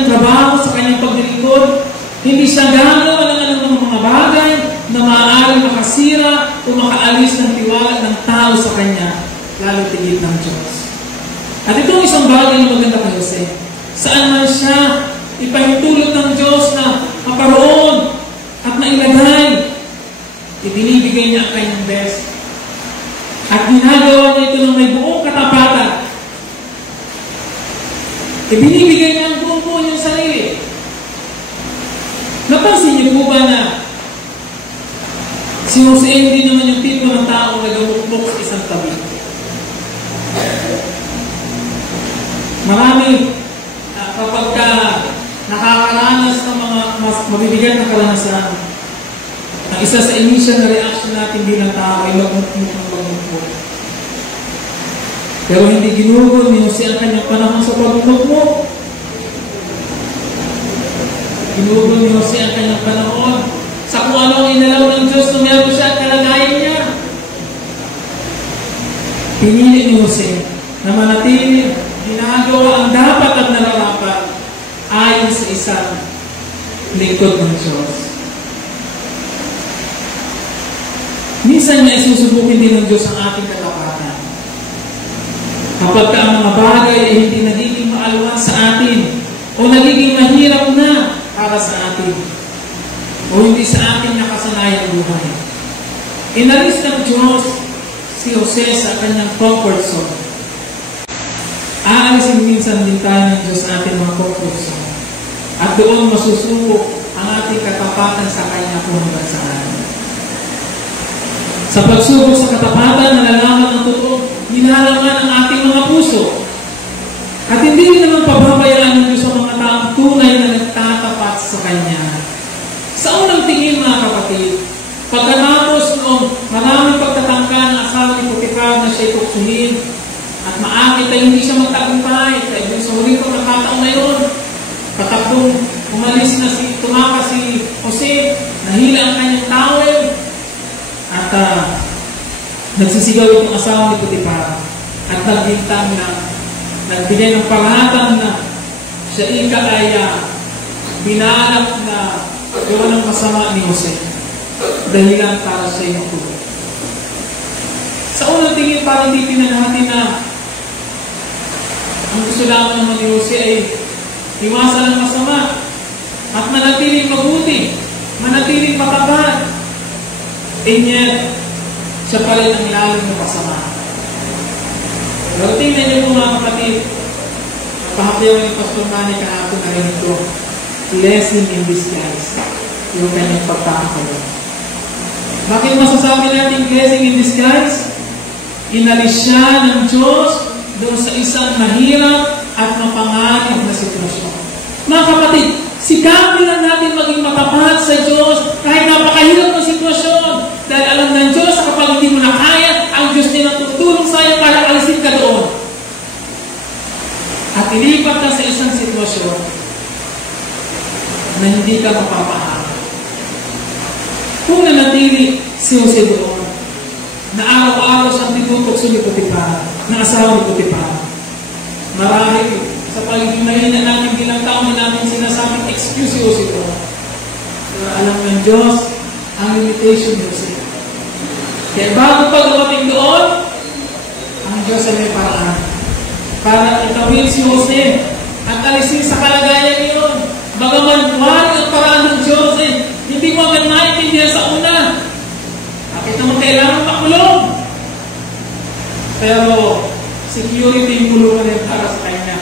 trabaho, sa kanyang paglilingkod. Hindi siya gagawa ng mga bagay na maaaring makasira o makaalis ng tiwala ng tao sa kanya, lalo tigit ng Diyos. At itong isang bagay na maganda kay Jose, saan man siya ipahintulot ng Diyos na makaroon at mailagay binibigay niya ang kanyang best. At ginagawa niya ito ng may buong katapatan. Ibinibigay niya ang buong-buo niyang sarili. Napansin niyo po ba na si Jose hindi naman yung tipo ng taong nagamukmuk sa isang tabi? Marami kapag nakakaranas ng mga mas mabibigat na karanasan, ang isa sa initial na reaction natin bilang tao ay magmukmuk ng magmukmuk. Pero hindi ginugol ni Jose ang kanyang panahon sa pagmukmuk. Ginugol ni Jose ang kanyang panahon sa kung ano ang inalaw ng Diyos na meron siya at kalagayan niya. Pinili ni Jose na manatili, ginagawa ang dapat at nararapat ayon sa isang lingkod ng Diyos. Minsan niya isusubukin din ng Diyos ang ating katapatan. Kapag ang mga bagay ay hindi nagiging maalwan sa atin o nagiging mahirap na para sa atin o hindi sa ating nakasanayang buhay. Inalis ng Diyos si Jose sa kanyang comfort zone. Aalisin minsan din tayo ng Diyos sa ating mga comfort zone. At doon masusubok ang ating katapatan sa kanya kung hanggang saan. Sa pagsubok sa katapatan, nalalaman ang totoo, nilalaman ang ating mga puso. At hindi naman pababayaan ng Diyos ang mga taong tunay na nagtatapat sa Kanya. Sa unang tingin, mga kapatid, pagkatapos noong maraming pagtatangka ng asawa ni Potiphar na siya'y tuksuhin at maakit ay hindi siya magtagumpay, kaya sa huling pagkakataon na yun, patakbong tumakas si Jose, nahila ang kanyang towel, at nagsisigaw itong asawa ni Potiphar at nagbintang na nagbigay ng paratang na siya ay binalak na gawa ng masama ni Jose dahilan para sa iyong tulog. Sa unang tingin, parang titignan natin na ang gusto lamang naman ni Jose ay iwasan ng masama at manatiling mabuti, manatiling matapat. And yet, siya pa rin ang lalim ng pasama. Pero tingnan niyo po mga kapatid, pahapyaw ni Pastor Manny kahapon na rin ito, blessing in disguise, yung kanyang pagkakakulong. Bakit masasabi natin blessing in disguise? Inalis siya ng Diyos doon sa isang mahirap at mapanganib na sitwasyon. Mga kapatid, sikapin lang natin maging matapat sa Diyos kahit napakahirap ng sitwasyon. Dahil alam ng Diyos, kapag hindi mo na kaya, ang Diyos din ang tutulong sa iyo para alisin ka doon. At ilipat ka sa isang sitwasyon na hindi ka mapapahamak. Kung nanatili si Jose doon, na araw-araw siyang tinutukso ni Potiphar, na asawa ni Potiphar, marahil sa paligid na natin bilang tao na natin sinasabing excuse si Jose ito. Pero alam ng Diyos, ang limitation ni Jose. Kaya bago pa dumating doon, ang Diyos ay may paraan para itawid si Jose at alisin sa kalagayan niyon. Bagaman wari ang paraan ng Diyos hindi mo agad naiintindihan sa una. Bakit naman kailangan makulong? Pero security yung kulungan niya para sa kanya.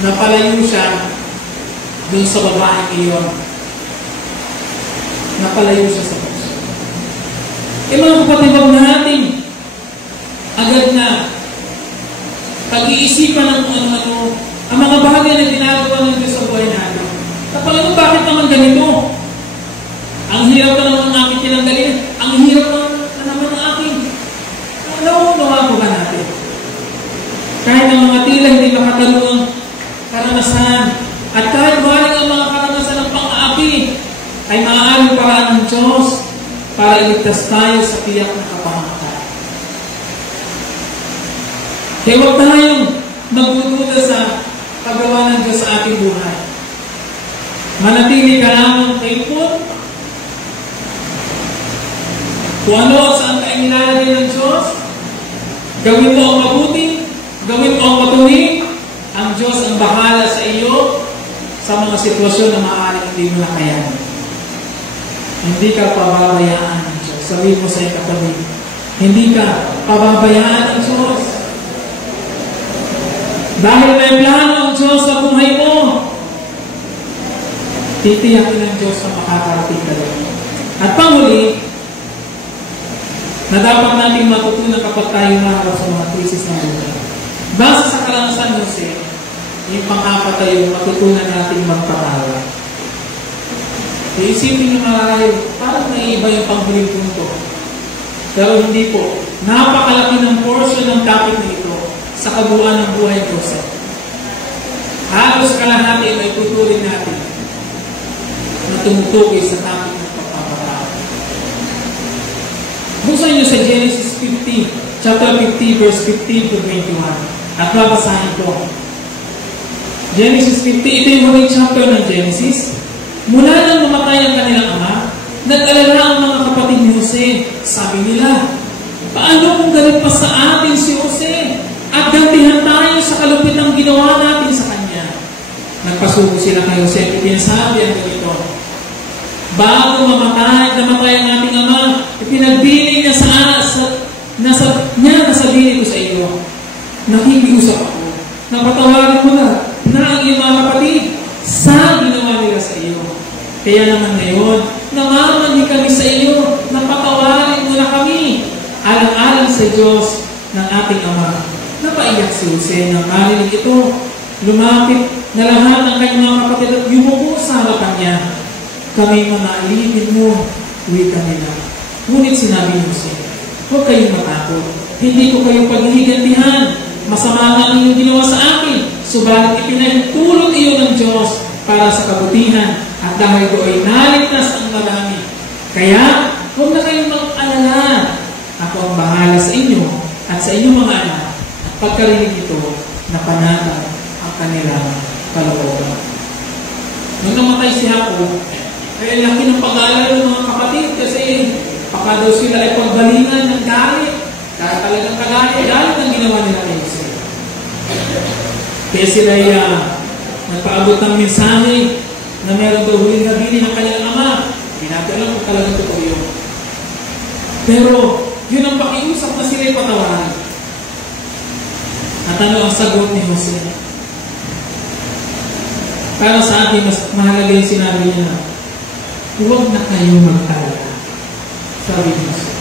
Napalayo siya doon sa babaeng iyon. Napalayo siya sa puso. Mga kapatid, wag natin agad na pag-iisipan ng ano-ano ang mga bagay na ginagawa ng Diyos sa buhay natin. Kapag bakit naman ganito? Ang hirap na naman ng aking tinanggalin. Ang hirap na naman ng aking nawa ko ba natin? Kahit ang mga tila hindi makatalungang karanasan at kahit maaaring ang mga karanasan ng pang-aapi ay maaaring paraan ng Diyos para iligtas tayo sa tiyak na kapahamakan. Kaya huwag tayong magdududa sa paggawa ng Diyos sa ating buhay. Manatili ka lamang faithful. Kung ano at saan ka inilalagay ng Diyos, gawin mo ang mabuti, gawin mo ang matuwid, ang Diyos ang bahala sa iyo sa mga sitwasyon na maaaring hindi mo na kayanin. Hindi ka pababayaan ng Diyos. sabihin mo sa iyong kapatid, hindi ka pababayaan ng Diyos. Dahil may plano ang Diyos sa buhay mo, titiyakin ng Diyos na makakarating ka doon. At panghuli, na dapat natin matutunan kapag tayo maharap sa mga krisis ng buhay. Base sa karanasan ng Jose, yung pang-apat ay matutunan natin magpatawa. Iisipin nyo marahil, parang naiiba yung panghuling punto. Pero hindi po. Napakalaki ng portion ng topic nito sa kabuuan ng buhay ng Jose. Halos kalahati ay tuturin natin na tumutukoy sa topic ng pagpapatawa. Buksan nyo sa Genesis 50, chapter 50, verse 15 to 21. At babasahin ko. Genesis 50, ito yung huling chapter ng Genesis. Mula nang mamatay ang kanilang ama, nag-alala ang mga kapatid ni Jose. Sabi nila, paano kung galit pa sa atin si Jose at gantihan tayo sa kalupit ng ginawa natin sa kanya? Nagpasuko sila kay Jose at pinasabi ang ganito, bago namatay ang ating ama, ipinagbili niya nasabihin ko sa iyo, nakikiusap ako, napatawarin mo na ang iyong mga kapatid sa ginawa nila sa iyo. Kaya naman ngayon, namamanhi kami sa iyo, napatawarin mo na kami, alang-alang sa Diyos ng ating Ama. Napaiyak si Jose nang marinig ito. Lumapit na lahat ng kanyang mga kapatid at yumuko sa harapan niya. Kami manaalipin mo, wika nila. Ngunit sinabi ni Jose, huwag kayong matakot. Hindi ko kayong paghihigantihan. Masama nga ang inyong ginawa sa akin. Subalit ipinahintulot iyo ng Diyos para sa kabutihan at dahil ko ay naligtas ang marami. Kaya, huwag na kayong mag-alala. Ako ang bahala sa inyo at sa inyong mga anak. At pagkarinig ito, napanatag ang kanilang kalooban. Nung namatay si Jacob, ay laki ng pag-aalala ng mga kapatid kasi baka daw sila ay pagbalingan ng galit. Kaya talagang galit ang ginawa nila kay Jose. Kaya sila ay nagpaabot ng mensahe na meron daw huling nabili ng kanyang ama. Hindi natin alam kung talagang totoo yun. Pero, yun ang pakiusap na sila ay patawaran. At ano ang sagot ni Jose? Para sa atin, mas mahalaga yung sinabi niya na, huwag na kayo mag-alala. Sabi ni Jose.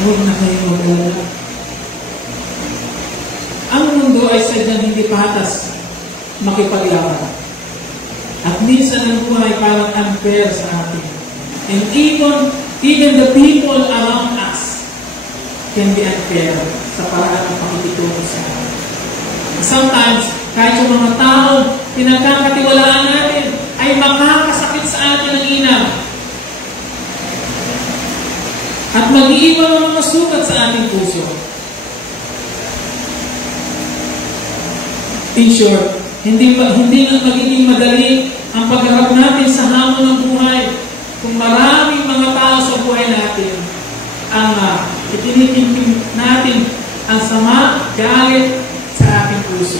Huwag na kayo mag-alala. Ang mundo ay sadyang hindi patas makipaglaban. At minsan ang buhay parang unfair sa atin. And even the people around us can be unfair sa paraan ng pakikitungo sa atin. Sometimes, kahit yung mga tao pinagkakatiwalaan natin ay makakasakit sa atin ng inam. At mag-iiwan ang mga sugat sa ating puso. In short, hindi na magiging madali ang pagharap natin sa hamon ng buhay kung maraming mga tao sa buhay natin ang itinitindig natin ang sama, galit sa ating puso.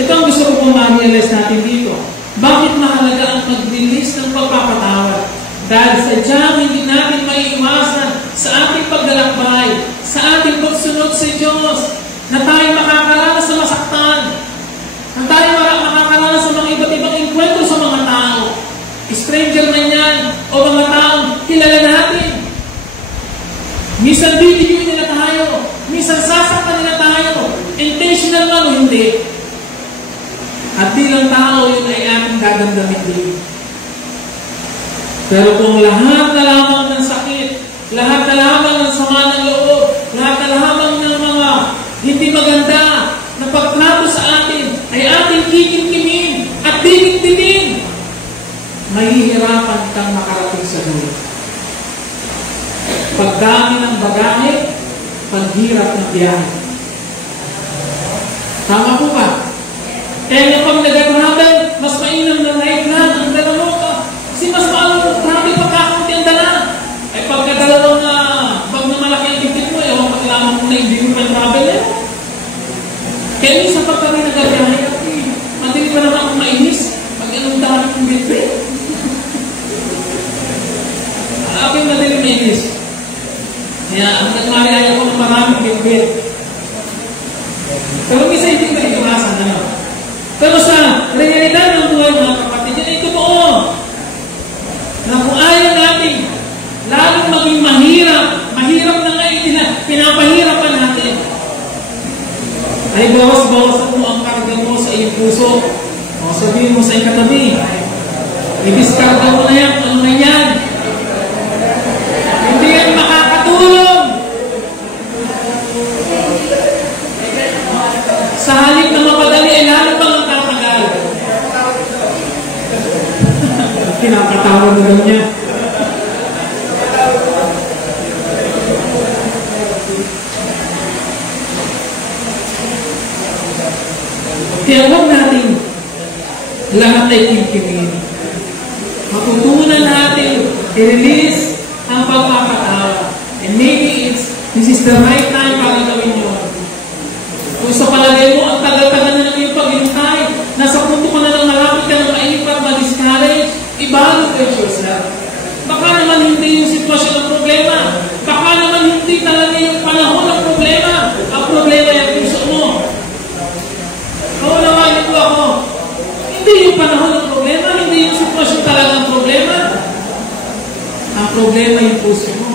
Ito ang gusto ko pong ma-realize natin dito. Bakit mahalaga ang mag-release ng pagpapatawad? Dahil sadyang hindi natin maiiwasan sa ating paglalakbay, sa ating pagsunod sa Diyos, na tayo makakaranas sa masaktan, na tayo makakaranas sa mga iba't ibang enkwentro sa mga tao. Stranger man yan, o mga taong kilala natin. Minsan bibigyan nila tayo, minsan sasaktan nila tayo, intentional man o hindi. At bilang tao, yun ay ating gagandamit din. Pero kung lahat na lamang ng sakit, lahat na lamang ng sama ng loob, lahat na lamang ng mga hindi maganda na pagtrato sa atin ay ating kikimkimin at bibig-bibig, mahihirapan kang makarating sa dulo. Pagdami ng bagahe, paghirap ng biyahe. Tama po ba? Kaya pag nag-travel, mas mainam na life lang ang dala mo ka. Kasi mas maano, grabe pagkakunti ang dala. Ay pagkadalawang bag na malaki ang ticket mo, ewan pagkalaman mo na hindi mo pa travel eh. Kaya minsan pag kami nag-agahay, madali pa naman akong mainis. Pag anong dami kong bitbit. Kaya hanggang malaya ko ng maraming bibit. Pero minsan hindi ko iiwasan, ano? Pero sa realidad ng buhay mga kapatid, yan ay totoo. Na kung ayaw natin, lalong maging mahirap na ngayon, pinapahirapan natin. Ay bawas-bawas mo ang karga mo sa iyong puso. O sabihin mo sa iyong katabi, i-discarga mo na yan, ano na yan? Hindi yan makakatulong. Sa halip na mapadali, ay lalo pang tatagal. Pinapatawa mo lang niya. Kaya huwag natin lahat ay kimkimin. Matutunan natin i-release ang pagpapatawa. And maybe this is the right time para gawin yun. Kung sa palagay mo, ang tagal-tagal na lang yung paghintay, nasa punto ko na lang malapit ka na maipag, ma-discourage, evaluate yourself. Baka naman hindi yung sitwasyon ng problema. Baka naman hindi talaga yung panahon ng problema. Ang problema yung puso mo. Kaunawain ko ako. Hindi yung panahon ng problema, hindi yung sitwasyon talaga ang problema. Ang problema yung puso mo.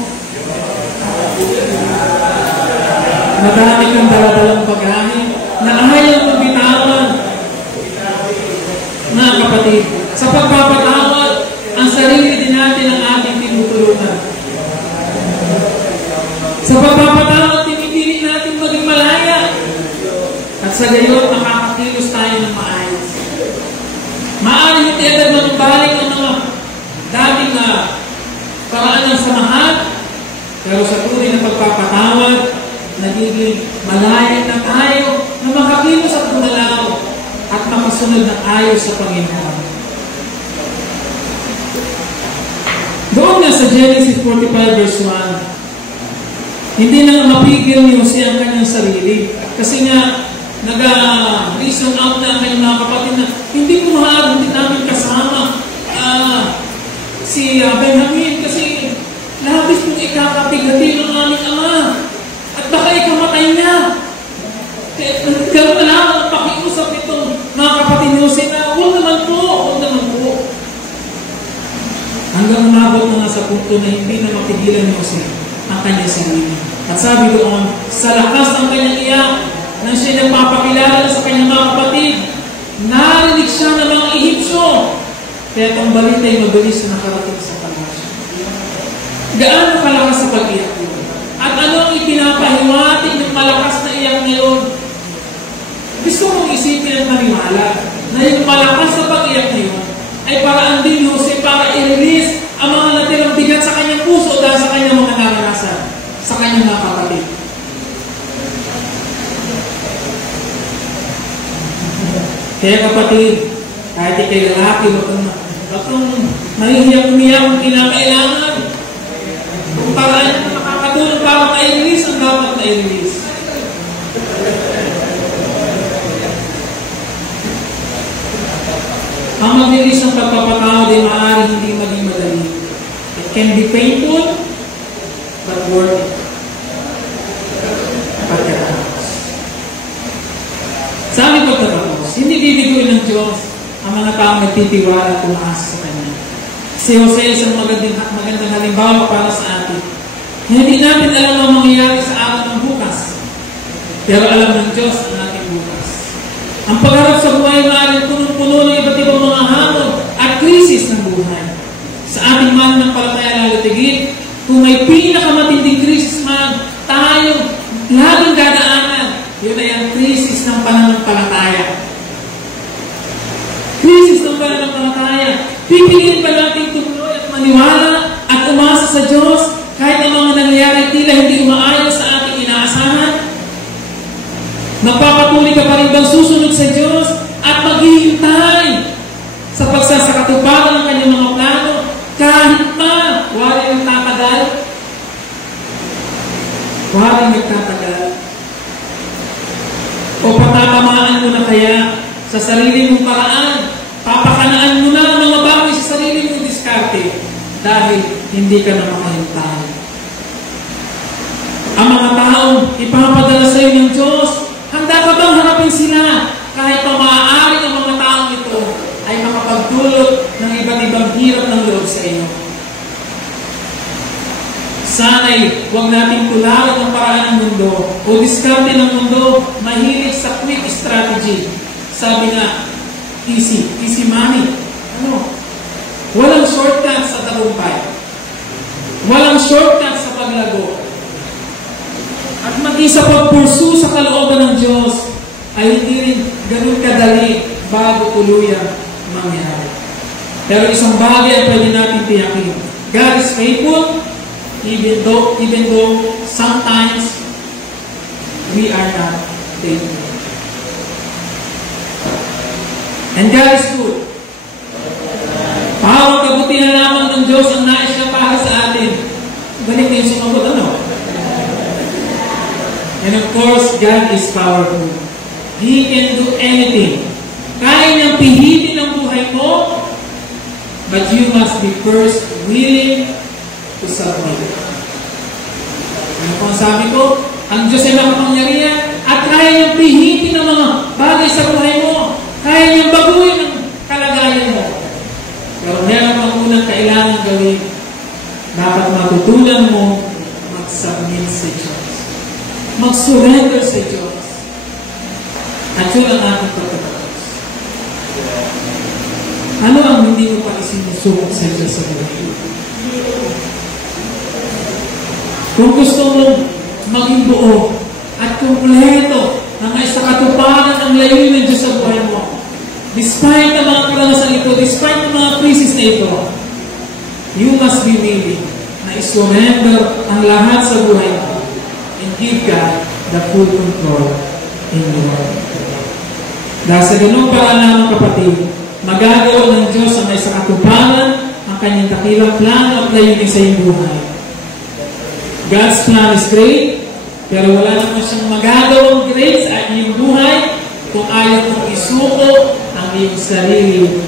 Marami kang daladalang paghahin na ayaw mong bitawan. Mga kapatid, sa pagpapatawad, ang sarili din natin ang ating tinutulungan. Sa pagpapatawad, tinipili natin maging malaya. At sa gayon, makakakilos tayo ng maayos. Maaaring hindi agad manumbalik ang mga dating paraan ng samahan, pero sa tunay na pagpapatawad, nagiging malaya na tayo na makakilos at gumalaw at makasunod ng ayos sa Panginoon. Doon nga sa Genesis 45 verse 1, hindi na mapigil ni Jose ang kanyang sarili. Kasi nga, nag-reason out na ang kanyang mga kapatid na hindi ko maaari, hindi namin kasama si Benjamin kasi labis kong ikakapigati ng aming ama. At baka ikamatay niya. Kaya kailangan pakiusap itong mga kapatid ni Jose na huwag naman po. Hanggang umabot na nga sa punto na hindi na mapigilan ni Jose ang kanyang sarili. At sabi doon, sa lakas ng kanyang iyak, nang siya nagpapakilala sa kanyang mga kapatid, narinig siya ng mga Ehipsyo. Kaya itong balita ay mabilis na nakarating sa palasyo. Gaano kalakas sa pag-iyak yun? At ano ang ipinapahiwatig ng malakas na iyak ngayon? Gusto mong isipin at maniwala na yung malakas na pag-iyak ngayon ay paraan din Jose para i-release ang mga natirang bigat sa kanyang puso dahil sa kanyang mga naranasan, sa kanyang mga kapatid. Kaya kapatid, kahit ikay lalaki, wag kang mahihiyak-umiyak kung kinakailangan. Kung paraan na makakatulong para ma-release ang dapat ma-release. Ang mag-release ng pagpapatawad ay maaari hindi maging madali. It can be painful, but worth it. Pagkatapos. Sabi pagkatapos, hindi bibiguin ng Diyos ang mga taong nagtitiwala at umaasa sa Kanya. Si Jose ay isang magandang halimbawa para sa atin. Hindi natin alam ang mangyayari sa araw ng bukas. Pero alam ng Diyos ang ating bukas. Ang pagharap sa buhay maaaring punong-puno ng iba't ibang mga hamon at krisis ng buhay. Sa ating mananampalataya lalo tigit, kung may pinakamatinding krisis man, tayo laging dadaanan. Yun ay ang krisis ng pananampalataya. Krisis ng pananampalataya. Pipiliin ba natin tumuloy at maniwala at umasa sa Diyos kahit ang mga nangyayari tila hindi umaayon sa ating inaasahan? Magpapatuloy ka pa rin bang susunod sa Diyos at maghihintay sa pagsasakatuparan ng kanyang mga plano kahit pa waring nagtatagal? Waring nagtatagal. O patatamaan mo na kaya sa sarili mong paraan? Papakanaan mo na ang mga bagay sa sarili mong diskarte dahil hindi ka na makahintay. ang mga taong ipapadala sa iyo ng Diyos, handa ka bang harapin sila kahit pa maaari ang mga taong ito ay makapagdulot ng iba't ibang hirap ng loob sa iyo? Sana'y huwag nating tularan ang paraan ng mundo o diskarte ng mundo, mahilig sa quick strategy. Sabi nga, easy money. Walang shortcut sa tagumpay. Walang shortcut sa paglago. At mag-isa pag-pursue sa kalooban ng Diyos ay hindi rin ganun kadali bago tuluyan mangyari. Pero isang bagay ang pwede natin tiyakin. God is faithful even though sometimes we are not faithful. And God is good. Pawang kabutihan lamang ng Diyos ang nais niya para sa atin. Balik na yung sumagot, And of course, God is powerful. He can do anything. Kaya niyang pihitin ang buhay mo, but you must be first willing to submit. Ano po ang sabi ko? Ang Diyos ay makapangyarihan at kaya niyang pihitin ang mga bagay sa buhay mo. Kaya niyang baguhin ang kalagayan mo. Pero meron pang unang kailangan gawin. Dapat matutunan mo mag-submit sa Diyos. Mag-surrender sa Diyos. At yun ang ating pagkatapos. Ano ang hindi mo pa isinusuot sa Diyos sa buhay? Kung gusto mong maging buo at kumpleto na may sa katuparan ang layunin ng Diyos sa buhay mo, despite ng mga karanasan ito, despite ng mga crisis na ito, you must be willing na isurrender ang lahat sa buhay mo and give God the full control in your life. Dahil sa ganung paraan naman, kapatid, magagawa ng Diyos ang may sa katuparan ang kanyang dakilang plano at layunin sa iyong buhay. God's plan is great, pero wala naman siyang magagawang great sa iyong buhay kung ayaw mong isuko ang iyong sarili